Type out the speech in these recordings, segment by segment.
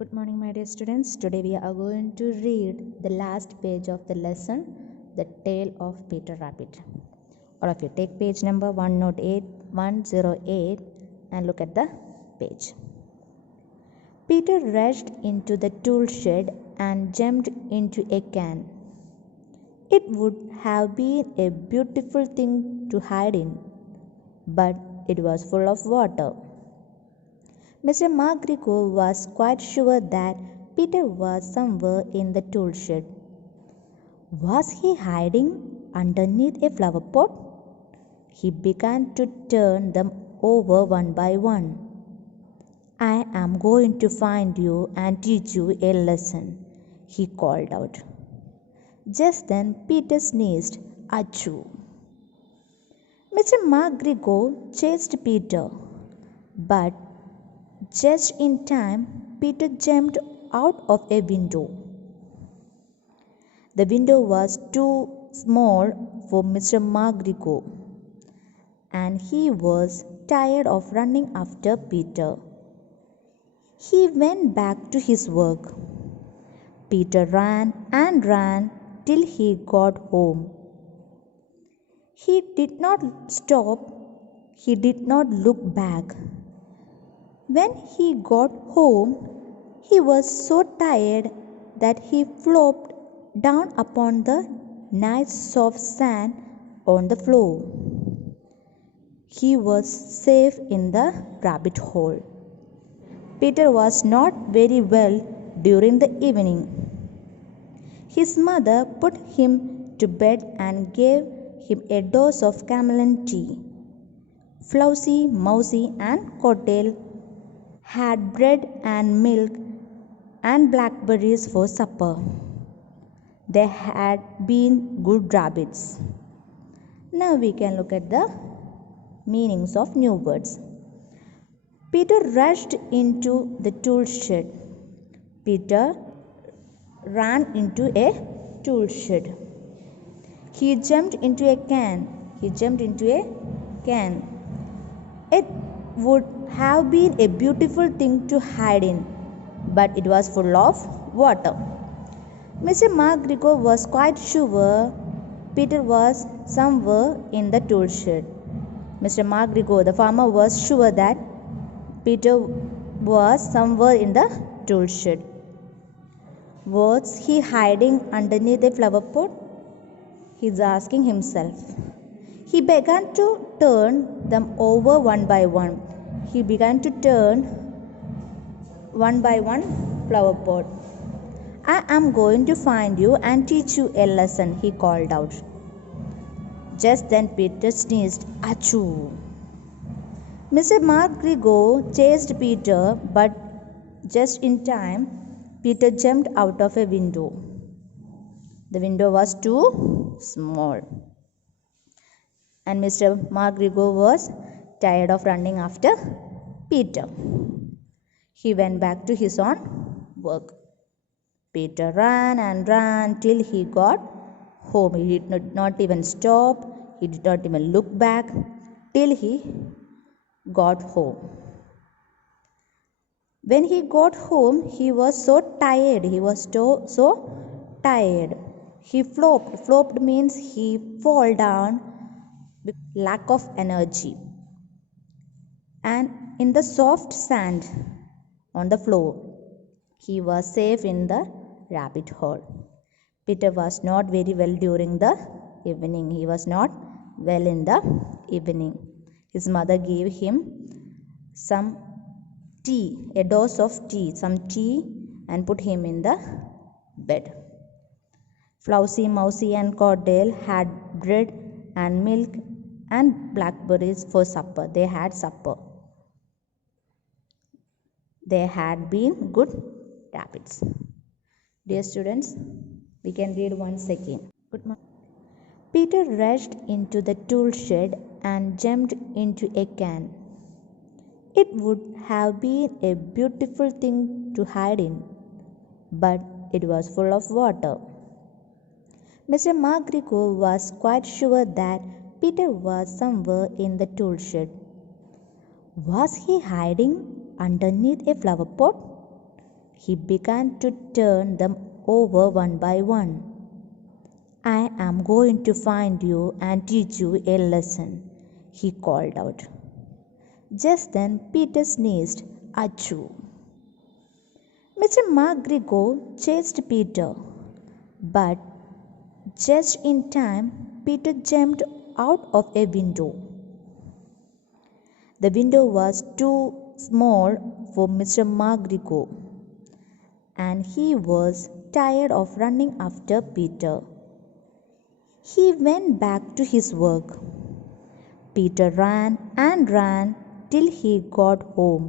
Good morning, my dear students. Today we are going to read the last page of the lesson, The Tale of Peter Rabbit. All of you take page number 108 and look at the page. Peter rushed into the tool shed and jumped into a can. It would have been a beautiful thing to hide in, but it was full of water. Mr. McGregor was quite sure that Peter was somewhere in the tool shed. Was he hiding underneath a flower pot? He began to turn them over one by one. I am going to find you and teach you a lesson, he called out. Just then Peter sneezed, achoo. Mr. McGregor chased Peter, but just in time, Peter jumped out of a window. The window was too small for Mr. McGregor, and he was tired of running after Peter. He went back to his work. Peter ran and ran till he got home. He did not stop. He did not look back. When he got home, he was so tired that he flopped down upon the nice soft sand on the floor. He was safe in the rabbit hole. Peter was not very well during the evening. His mother put him to bed and gave him a dose of chamomile tea. Flossie, Mousie, and Cottail had bread and milk and blackberries for supper. They had been good rabbits. Now we can look at the meanings of new words. Peter rushed into the tool shed. Peter ran into a tool shed. He jumped into a can. He jumped into a can. It would have been a beautiful thing to hide in, but it was full of water. Mr. McGregor was quite sure Peter was somewhere in the tool shed. Mr. McGregor, the farmer, was sure that Peter was somewhere in the tool shed. Was he hiding underneath a flower pot? He is asking himself. He began to turn them over one by one. He began to turn one by one flower pot. I am going to find you and teach you a lesson, he called out. Just then Peter sneezed, achoo. Mr. McGregor chased Peter, but just in time, Peter jumped out of a window. The window was too small, and Mr. McGregor was tired of running after Peter. He went back to his own work. Peter ran and ran till he got home. He did not even stop. He did not even look back till he got home. When he got home, he was so tired. He was so tired. He flopped. Flopped means he fall down with lack of energy. And in the soft sand on the floor, he was safe in the rabbit hole. Peter was not very well during the evening. He was not well in the evening. His mother gave him some tea, a dose of tea, some tea, and put him in the bed. Flossie, Mousie, and Cordell had bread and milk and blackberries for supper. They had supper. They had been good rabbits. Dear students, we can read once again. Good morning. Peter rushed into the tool shed and jumped into a can. It would have been a beautiful thing to hide in, but it was full of water. Mr. McGregor was quite sure that Peter was somewhere in the tool shed. Was he hiding underneath a flower pot? He began to turn them over one by one. "I am going to find you and teach you a lesson," he called out. Just then Peter sneezed, "Achoo!" Mr. McGregor chased Peter, but just in time Peter jumped out of a window. The window was too small for Mr. McGregor, and he was tired of running after Peter. He went back to his work. Peter ran and ran till he got home.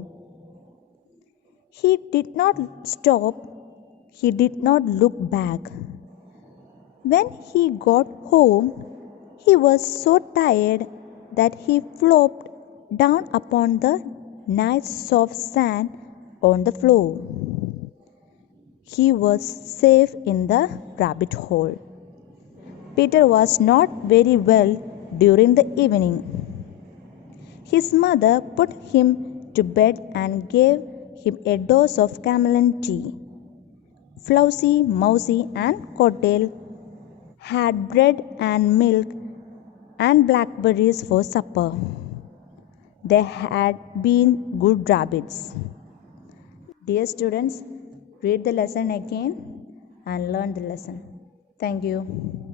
He did not stop, he did not look back. When he got home, he was so tired that he flopped down upon the nice soft sand on the floor. He was safe in the rabbit hole. Peter was not very well during the evening. His mother put him to bed and gave him a dose of camomile tea. Flossie, Mousie, and Cottail had bread and milk and blackberries for supper. They had been good rabbits. Dear students, read the lesson again and learn the lesson. Thank you.